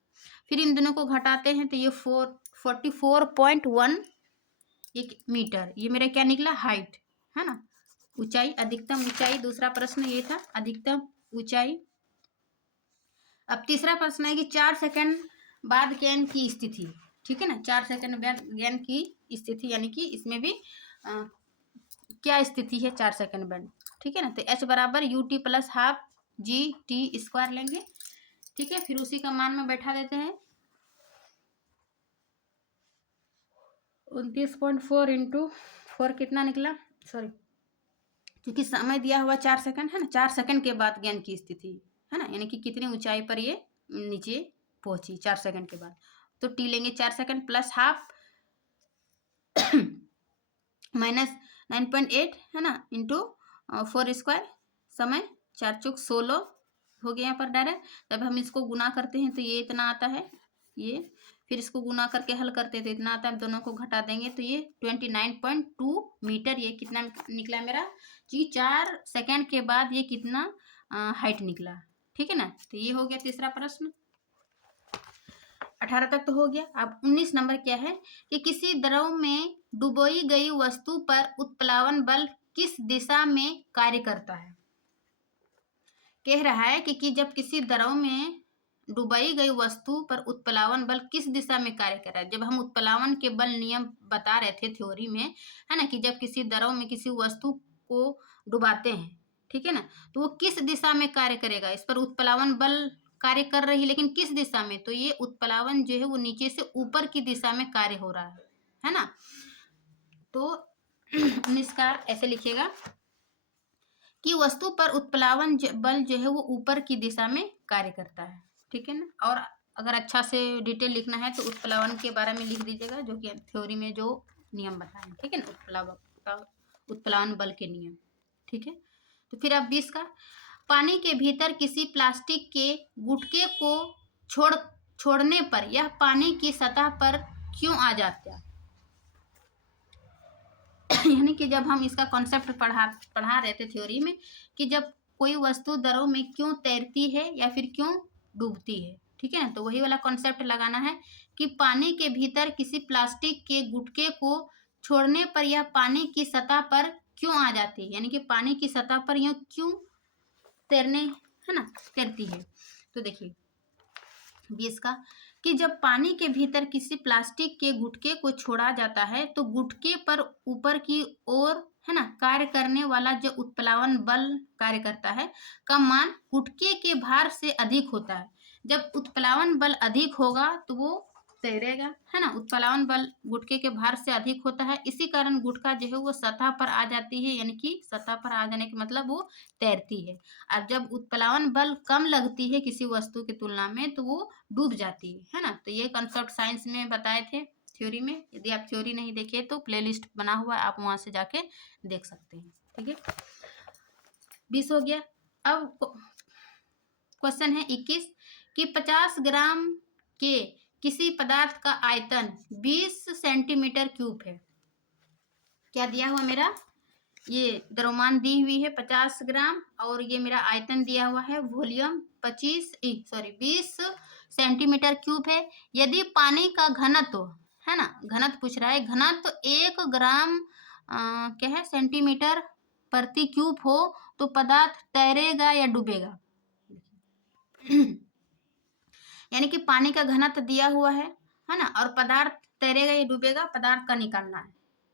फिर इन दोनों को घटाते हैं तो ये 44.1 एक मीटर, ये मेरा क्या निकला, हाइट, है ना, ऊंचाई, अधिकतम ऊंचाई। दूसरा प्रश्न ये था, अधिकतम ऊंचाई। अब तीसरा प्रश्न है कि 4 सेकंड बाद गेंद की स्थिति, ठीक है ना, 4 सेकंड बाद गेंद की स्थिति, यानी कि इसमें भी क्या स्थिति है 4 सेकंड बाद, ठीक है ना। तो h बराबर ut plus half G T square लेंगे, ठीक है। फिर उसी का मान में बैठा देते हैं 29.4 इंटू 4 कितना निकला, सॉरी, क्योंकि समय दिया हुआ 4 सेकंड है ना, 4 सेकंड के बाद गेंद की स्थिति, है ना, यानी कि कितनी ऊंचाई पर ये नीचे पहुंची 4 सेकंड के बाद। तो टी लेंगे 4 सेकंड प्लस हाफ -9.8, है ना, इंटू 4 स्क्वायर, समय 4 चौक 16 हो गया यहाँ पर डायरेक्ट। जब हम इसको गुना करते हैं तो ये इतना आता है, ये फिर इसको गुना करके हल करते हैं तो इतना आता है, दोनों को घटा देंगे तो ये 29.2 मीटर, ये कितना निकला मेरा जी 4 सेकंड के बाद ये कितना हाइट निकला, ठीक है ना। तो ये हो गया तीसरा प्रश्न। 18 तक तो हो गया। अब 19 नंबर क्या है कि किसी द्रव में डुबोई गई वस्तु पर उत्प्लावन बल किस दिशा में कार्य करता है। कह रहा है कि जब किसी द्रव में डुबाई गई वस्तु पर उत्प्लावन बल किस दिशा में कार्य कर रहा है। जब हम उत्प्लावन के बल नियम बता रहे थे थ्योरी में, है ना, कि जब किसी द्रव में किसी वस्तु को डुबाते हैं, ठीक है ना, तो वो किस दिशा में कार्य करेगा। इस पर उत्प्लावन बल कार्य कर रही है, लेकिन किस दिशा में, तो ये उत्प्लावन जो है वो नीचे से ऊपर की दिशा में कार्य हो रहा है ना। तो 19 का ऐसे लिखिएगा कि वस्तु पर उत्प्लावन बल जो है वो ऊपर की दिशा में कार्य करता है, ठीक है ना। और अगर अच्छा से डिटेल लिखना है तो उत्प्लावन के बारे में लिख दीजिएगा, जो कि थ्योरी में जो नियम बताए, ठीक है ना, उत्प्लावन बल के नियम, ठीक है। तो फिर अब 20 का, पानी के भीतर किसी प्लास्टिक के गुटके को छोड़ने पर यह पानी की सतह पर क्यों आ जाता है। यानी कि जब हम इसका कॉन्सेप्ट पढ़ा रहे थे थ्योरी में, कि जब कोई वस्तु द्रव में क्यों तैरती है या फिर क्यों डूबती है, ठीक है ना, तो वही वाला कॉन्सेप्ट लगाना है कि पानी के भीतर किसी प्लास्टिक के गुटके को छोड़ने पर यह पानी की सतह पर क्यों आ जाती है, यानी कि पानी की सतह पर यह क्यों तैरती है। तो देखिए 20 का, कि जब पानी के भीतर किसी प्लास्टिक के गुटके को छोड़ा जाता है तो गुटके पर ऊपर की ओर, है ना, कार्य करने वाला जो उत्प्लावन बल कार्य करता है का मान गुटके के भार से अधिक होता है। जब उत्प्लावन बल अधिक होगा तो वो तैरेगा, है ना। उत्प्लावन बल गुटके के भार से अधिक होता है, इसी कारण गुटका जो है वो सतह पर आ जाती है, यानी कि सतह पर आ जाने का मतलब वो तैरती है। अब जब उत्प्लावन बल कम लगती है किसी वस्तु की तुलना में तो वो डूब जाती है ना। तो ये कंसेप्ट साइंस में बताए थे थ्योरी में। यदि आप थ्योरी नहीं देखे तो प्लेलिस्ट बना हुआ है, आप वहां से जाके देख सकते हैं, ठीक है। 20 हो गया। अब क्वेश्चन है 21 कि 50 ग्राम के किसी पदार्थ का आयतन 20 सेंटीमीटर क्यूब है। क्या दिया हुआ मेरा, ये द्रव्यमान दी हुई है 50 ग्राम और ये मेरा आयतन दिया हुआ है वॉल्यूम 20 सेंटीमीटर क्यूब है। यदि पानी का घनत्व, है ना, घनत्व पूछ रहा है, घनत्व 1 ग्राम क्या है सेंटीमीटर प्रति क्यूब हो तो पदार्थ तैरेगा या डूबेगा। यानी कि पानी का घनत्व दिया हुआ है ना, और पदार्थ तैरेगा या डूबेगा, पदार्थ का निकालना है,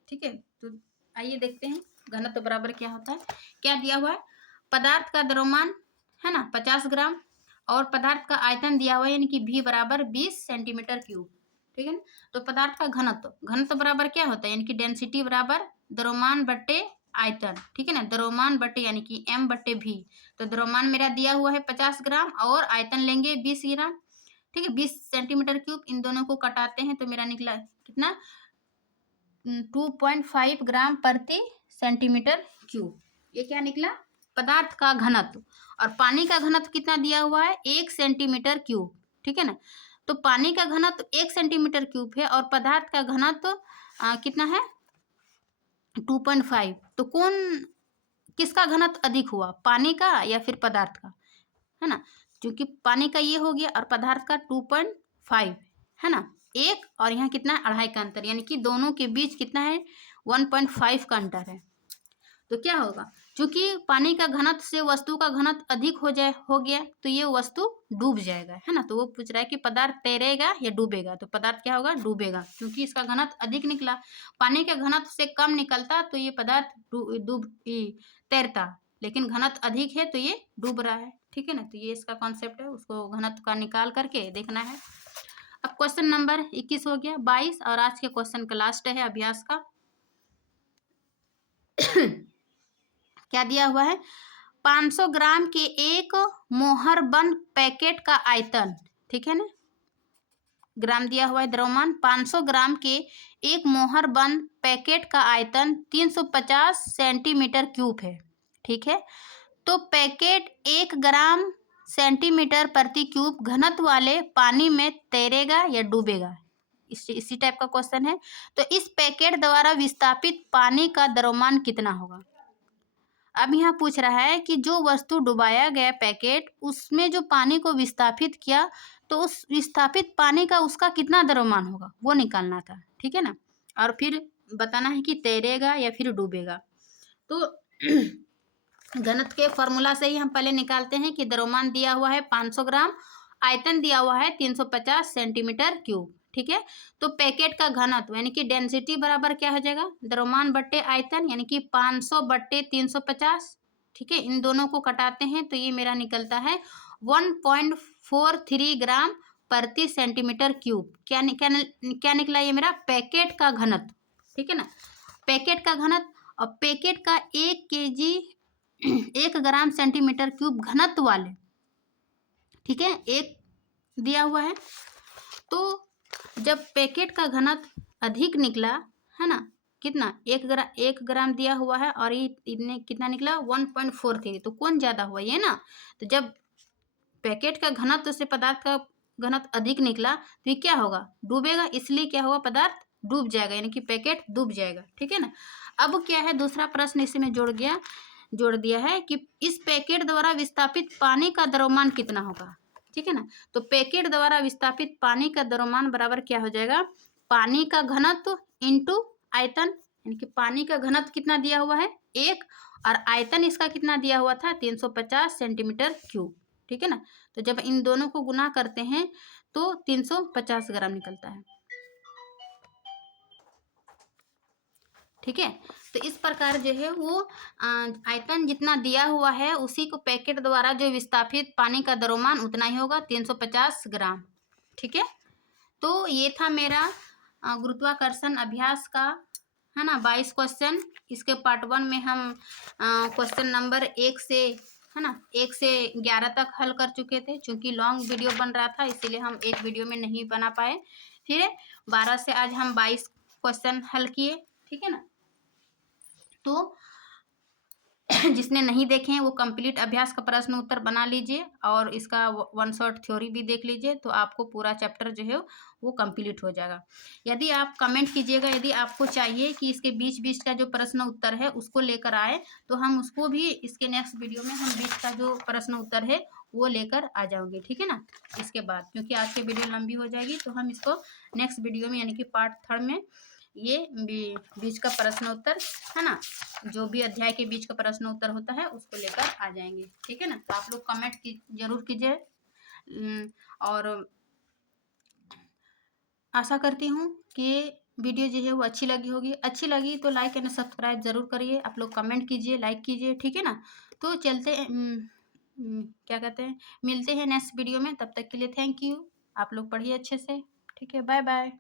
ठीक है। तो आइए देखते हैं घनत्व बराबर क्या होता है। क्या दिया हुआ है, पदार्थ का द्रव्यमान, है ना, 50 ग्राम और पदार्थ का आयतन दिया हुआ है, यानी कि V बराबर 20 सेंटीमीटर क्यूब, ठीक है ना। तो पदार्थ का घनत्व बराबर क्या होता है, यानी कि डेंसिटी बराबर द्रव्यमान बट्टे आयतन, ठीक है ना, द्रव्यमान बट्टे यानी कि M बट्टे V। तो द्रव्यमान मेरा दिया हुआ है 50 ग्राम और आयतन लेंगे 20 ग्राम, ठीक है, 20 सेंटीमीटर क्यूब। इन दोनों को कटाते हैं तो मेरा निकला कितना, 2.5 ग्राम प्रति सेंटीमीटर क्यूब। ये क्या निकला, पदार्थ का घनत्व। और पानी का घनत्व कितना दिया हुआ है, 1 सेंटीमीटर क्यूब, ठीक है ना। तो पानी का घनत्व 1 सेंटीमीटर क्यूब है और पदार्थ का घनत्व कितना है 2.5। तो किसका घनत्व अधिक हुआ, पानी का या फिर पदार्थ का, है ना। क्योंकि पानी का ये हो गया और पदार्थ का 2.5, है ना, 1 और यहाँ कितना है 2.5 का अंतर, यानी कि दोनों के बीच कितना है 1.5 का अंतर है। तो क्या होगा, क्योंकि पानी का घनत्व से वस्तु का घनत्व अधिक हो गया तो ये वस्तु डूब जाएगा, है ना। तो वो पूछ रहा है कि पदार्थ तैरेगा या डूबेगा, तो पदार्थ क्या होगा, डूबेगा, क्योंकि इसका घनत्व अधिक निकला। पानी के घनत्व से कम निकलता तो ये पदार्थ तैरता, लेकिन घनत्व अधिक है तो ये डूब रहा है, ठीक है ना। तो ये इसका कॉन्सेप्ट है, उसको घनत्व का निकाल करके देखना है। अब क्वेश्चन नंबर 21 हो गया। 22 और आज के क्वेश्चन का लास्ट है अभ्यास का। क्या दिया हुआ है, 500 ग्राम के एक मोहर बंद पैकेट का आयतन, ठीक है ना, ग्राम दिया हुआ है द्रव्यमान, 500 ग्राम के एक मोहर बंद पैकेट का आयतन 350 सेंटीमीटर क्यूब है, ठीक है। तो पैकेट 1 ग्राम सेंटीमीटर प्रति क्यूब घनत्व वाले पानी में तैरेगा या डूबेगा, इसी टाइप का क्वेश्चन है। तो इस पैकेट द्वारा विस्थापित पानी का द्रव्यमान कितना होगा। अब यहाँ पूछ रहा है कि जो वस्तु डुबाया गया पैकेट उसमें जो पानी को विस्थापित किया, तो उस विस्थापित पानी का उसका कितना द्रव्यमान होगा वो निकालना था, ठीक है ना। और फिर बताना है कि तैरेगा या फिर डूबेगा। तो घनत्व के फॉर्मूला से ही हम पहले निकालते हैं कि द्रव्यमान दिया हुआ है 500 ग्राम, आयतन दिया हुआ है 350 सेंटीमीटर क्यूब, ठीक है। तो पैकेट का घनत्व यानी कि डेंसिटी बराबर क्या हो जाएगा, द्रव्यमान बट्टे आयतन यानी कि 500 बट्टे 350, ठीक है। इन दोनों को कटाते हैं तो ये मेरा निकलता है 1.43 ग्राम प्रति सेंटीमीटर क्यूब। क्या क्या निकला ये मेरा पैकेट का घनत्व, ठीक है ना, पैकेट का घनत्व। और पैकेट का 1 kg 1 ग्राम सेंटीमीटर क्यूब घनत्व वाले, ठीक है, एक दिया हुआ है। तो जब पैकेट का घनत्व अधिक निकला है ना, कितना 1 ग्राम दिया हुआ है और ये इतने कितना निकला 1.43, तो कौन ज्यादा हुआ ये ना। तो जब पैकेट का घनत्व से पदार्थ का घनत्व अधिक निकला तो ये क्या होगा, डूबेगा, इसलिए क्या होगा, पदार्थ डूब जाएगा यानी कि पैकेट डूब जाएगा, ठीक है ना। अब क्या है दूसरा प्रश्न इसमें जोड़ दिया है कि इस पैकेट द्वारा विस्थापित पानी का द्रव्यमान कितना होगा, ठीक है ना। तो पैकेट द्वारा विस्थापित पानी का द्रव्यमान बराबर क्या हो जाएगा, पानी का घनत्व इंटू आयतन, यानी कि पानी का घनत्व कितना दिया हुआ है 1 और आयतन इसका कितना दिया हुआ था 350 सेंटीमीटर क्यूब, ठीक है ना। तो जब इन दोनों को गुना करते हैं तो 350 ग्राम निकलता है, ठीक है। तो इस प्रकार जो है वो आयतन जितना दिया हुआ है उसी को पैकेट द्वारा जो विस्थापित पानी का द्रव्यमान उतना ही होगा 350 ग्राम, ठीक है। तो ये था मेरा गुरुत्वाकर्षण अभ्यास का, है ना, 22 क्वेश्चन। इसके पार्ट 1 में हम क्वेश्चन नंबर 1 से, है ना, 1 से 11 तक हल कर चुके थे। चूंकि लॉन्ग वीडियो बन रहा था इसीलिए हम एक वीडियो में नहीं बना पाए। फिर 12 से आज हम 22 क्वेश्चन हल किए, ठीक है ना। तो जिसने नहीं देखे हैं वो कंप्लीट अभ्यास का प्रश्न उत्तर बना लीजिए और इसका वन शॉट थ्योरी भी देख लीजिए, तो आपको पूरा चैप्टर जो है वो कंप्लीट हो जाएगा। यदि आप कमेंट कीजिएगा, यदि आपको चाहिए कि इसके बीच बीच का जो प्रश्न उत्तर है उसको लेकर आए तो हम उसको भी इसके नेक्स्ट वीडियो में हम बीच का जो प्रश्न उत्तर है वो लेकर आ जाओगे, ठीक है ना। इसके बाद क्योंकि आज की वीडियो लंबी हो जाएगी तो हम इसको नेक्स्ट वीडियो में यानी कि पार्ट 3 में ये बीच का प्रश्न उत्तर, है ना, जो भी अध्याय के बीच का प्रश्न उत्तर होता है उसको लेकर आ जाएंगे, ठीक है ना। तो आप लोग कमेंट जरूर कीजिए और आशा करती हूँ कि वीडियो जो है वो अच्छी लगी होगी। अच्छी लगी तो लाइक एंड सब्सक्राइब जरूर करिए, आप लोग कमेंट कीजिए, लाइक कीजिए, ठीक है ना। तो चलते क्या कहते हैं, मिलते हैं नेक्स्ट वीडियो में, तब तक के लिए थैंक यू। आप लोग पढ़िए अच्छे से, ठीक है, बाय बाय।